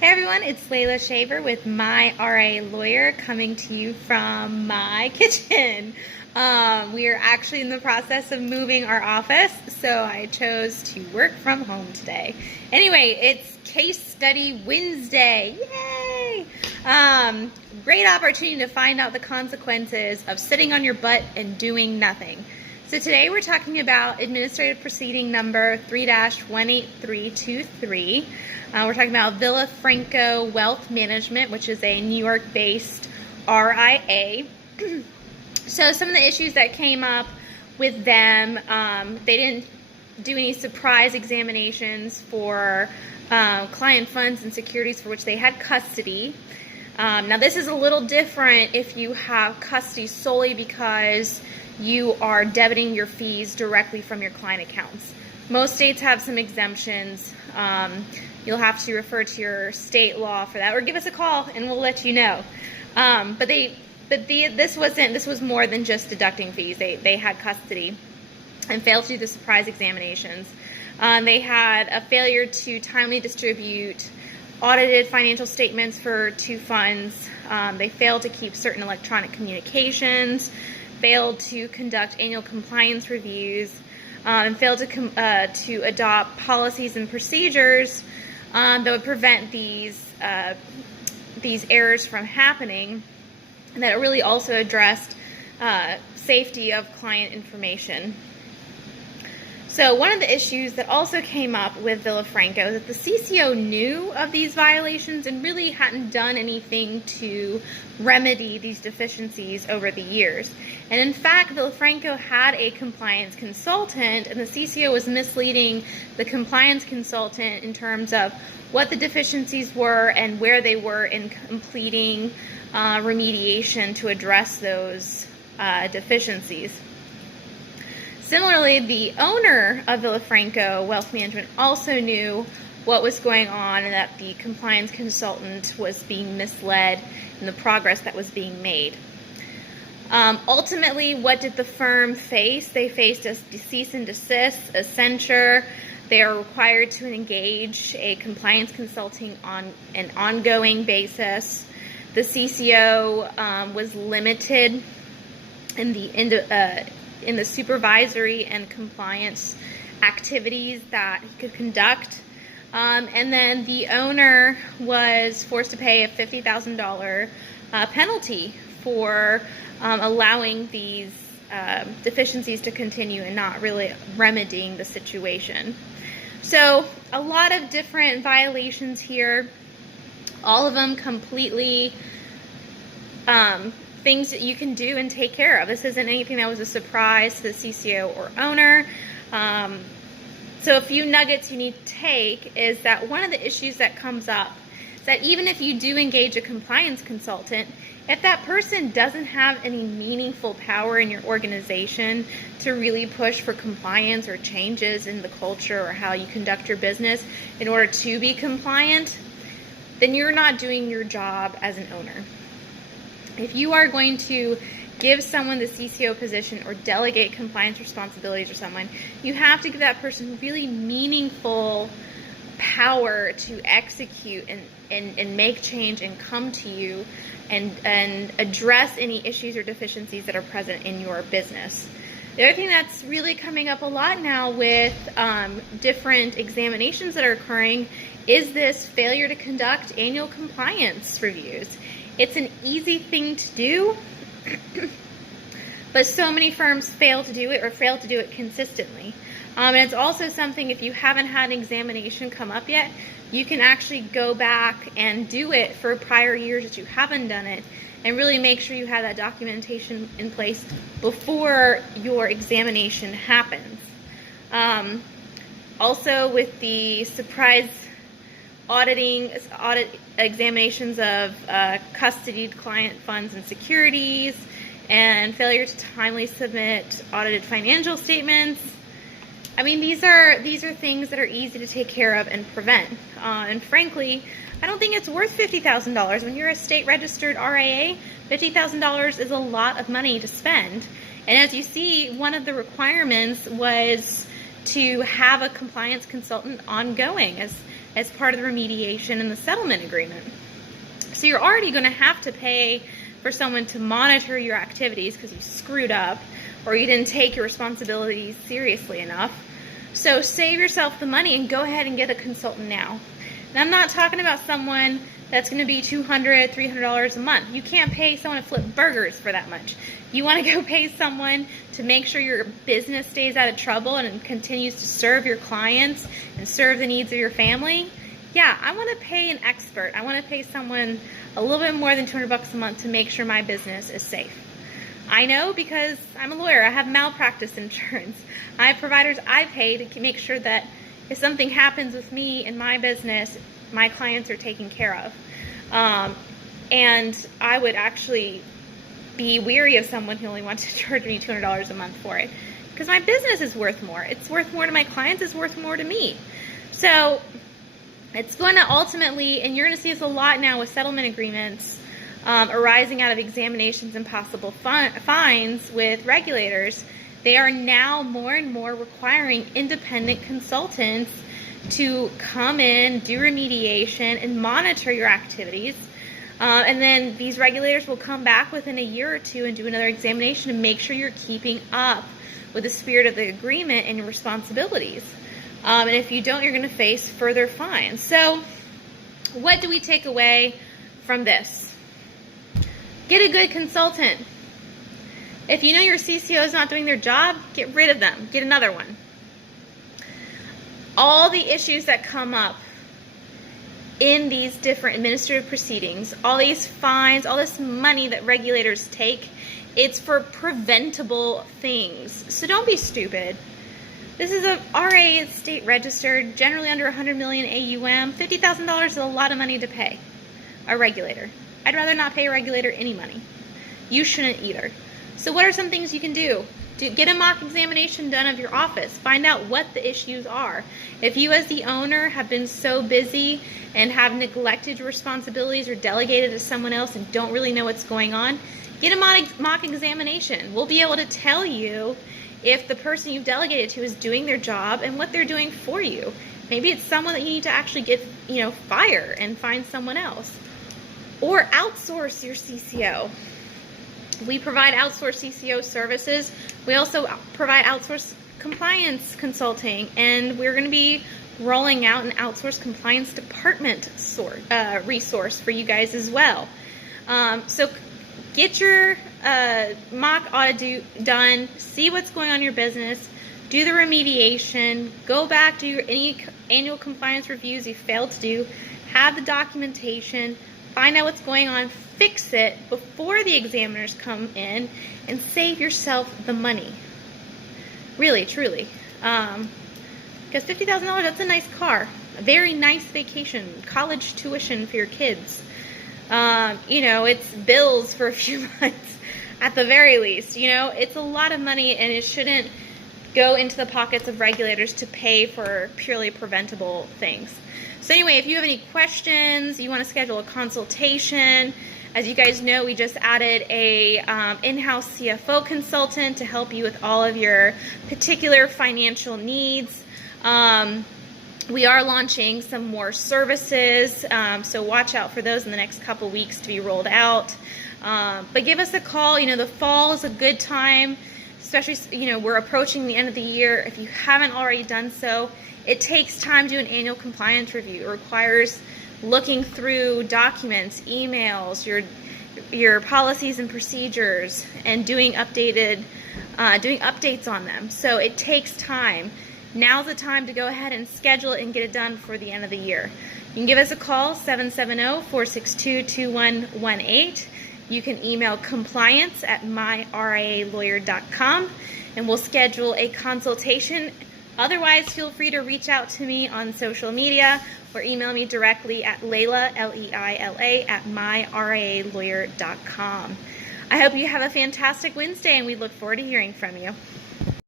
Hey everyone, it's Layla Shaver with My RA Lawyer coming to you from my kitchen. We are actually in the process of moving our office, so I chose to work from home today. Anyway, it's Case Study Wednesday. Yay! Great opportunity to find out the consequences of sitting on your butt and doing nothing. So today we're talking about Administrative Proceeding number 3-18323. We're talking about Villafranco Wealth Management, which is a New York-based RIA. So some of the issues that came up with them, they didn't do any surprise examinations for client funds and securities for which they had custody. Now this is a little different if you have custody solely because you are debiting your fees directly from your client accounts. Most states have some exemptions. You'll have to refer to your state law for that, or give us a call and we'll let you know. This was more than just deducting fees. They had custody and failed to do the surprise examinations. They had a failure to timely distribute audited financial statements for two funds. They failed to keep certain electronic communications, failed to conduct annual compliance reviews, and failed to adopt policies and procedures that would prevent these errors from happening, and that it really also addressed safety of client information. So one of the issues that also came up with Villafranco is that the CCO knew of these violations and really hadn't done anything to remedy these deficiencies over the years. And in fact, Villafranco had a compliance consultant, and the CCO was misleading the compliance consultant in terms of what the deficiencies were and where they were in completing remediation to address those deficiencies. Similarly, the owner of Villafranco Wealth Management also knew what was going on and that the compliance consultant was being misled in the progress that was being made. Ultimately, what did the firm face? They faced a cease and desist, a censure. They are required to engage a compliance consulting on an ongoing basis. The CCO was limited in the supervisory and compliance activities that he could conduct. And then the owner was forced to pay a $50,000 penalty for allowing these deficiencies to continue and not really remedying the situation. So a lot of different violations here, all of them completely things that you can do and take care of. This isn't anything that was a surprise to the CCO or owner. So a few nuggets you need to take is that one of the issues that comes up is that even if you do engage a compliance consultant, if that person doesn't have any meaningful power in your organization to really push for compliance or changes in the culture or how you conduct your business in order to be compliant, then you're not doing your job as an owner. If you are going to give someone the CCO position or delegate compliance responsibilities to someone, you have to give that person really meaningful power to execute and make change and come to you and address any issues or deficiencies that are present in your business. The other thing that's really coming up a lot now with different examinations that are occurring is this failure to conduct annual compliance reviews. It's an easy thing to do, but so many firms fail to do it or fail to do it consistently. And it's also something, if you haven't had an examination come up yet, you can actually go back and do it for prior years that you haven't done it and really make sure you have that documentation in place before your examination happens. Also, with the surprise audit examinations of custodied client funds and securities, and failure to timely submit audited financial statements. I mean, these are things that are easy to take care of and prevent. And frankly, I don't think it's worth $50,000. When you're a state registered RIA, $50,000 is a lot of money to spend. And as you see, one of the requirements was to have a compliance consultant ongoing, as as part of the remediation and the settlement agreement. So you're already going to have to pay for someone to monitor your activities because you screwed up or you didn't take your responsibilities seriously enough. So save yourself the money and go ahead and get a consultant now. And I'm not talking about someone that's going to be $200, $300 a month. You can't pay someone to flip burgers for that much. You want to go pay someone to make sure your business stays out of trouble and continues to serve your clients and serve the needs of your family. Yeah, I want to pay an expert. I want to pay someone a little bit more than $200 a month to make sure my business is safe. I know because I'm a lawyer. I have malpractice insurance. I have providers I pay to make sure that if something happens with me and my business, my clients are taken care of. And I would actually be weary of someone who only wants to charge me $200 a month for it, because my business is worth more. It's worth more to my clients. It's worth more to me. So it's going to ultimately, and you're going to see this a lot now with settlement agreements arising out of examinations and possible fines with regulators. They are now more and more requiring independent consultants to come in, do remediation, and monitor your activities. And then these regulators will come back within a year or two and do another examination to make sure you're keeping up with the spirit of the agreement and your responsibilities. And if you don't, you're going to face further fines. So what do we take away from this? Get a good consultant. If you know your CCO is not doing their job, get rid of them. Get another one. All the issues that come up in these different administrative proceedings, all these fines, all this money that regulators take, it's for preventable things. So don't be stupid. This is a RA, state registered, generally under 100 million AUM. $50,000 is a lot of money to pay a regulator. I'd rather not pay a regulator any money. You shouldn't either. So what are some things you can do? Get a mock examination done of your office. Find out what the issues are. If you as the owner have been so busy and have neglected your responsibilities or delegated to someone else and don't really know what's going on, get a mock examination. We'll be able to tell you if the person you've delegated to is doing their job and what they're doing for you. Maybe it's someone that you need to actually get, fire and find someone else. Or outsource your CCO. We provide outsourced CCO services. We also provide outsourced compliance consulting, and we're going to be rolling out an outsourced compliance department resource for you guys as well. So get your mock audit done, see what's going on in your business, do the remediation, go back to any annual compliance reviews you failed to do, have the documentation, find out what's going on, fix it before the examiners come in, and save yourself the money. Really, truly. Because $50,000, that's a nice car. A very nice vacation. College tuition for your kids. It's bills for a few months at the very least. It's a lot of money, and it shouldn't go into the pockets of regulators to pay for purely preventable things. So anyway, if you have any questions, you want to schedule a consultation, as you guys know, we just added a in-house CFO consultant to help you with all of your particular financial needs. We are launching some more services, so watch out for those in the next couple weeks to be rolled out. But give us a call. The fall is a good time, especially, we're approaching the end of the year. If you haven't already done so, it takes time to do an annual compliance review. It requires looking through documents, emails, your policies and procedures, and doing updates on them. So it takes time. Now's the time to go ahead and schedule it and get it done for the end of the year. You can give us a call, 770-462-2118. You can email compliance@myralawyer.com, and we'll schedule a consultation. Otherwise, feel free to reach out to me on social media or email me directly at Leila, Leila, @myralawyer.com. I hope you have a fantastic Wednesday, and we look forward to hearing from you.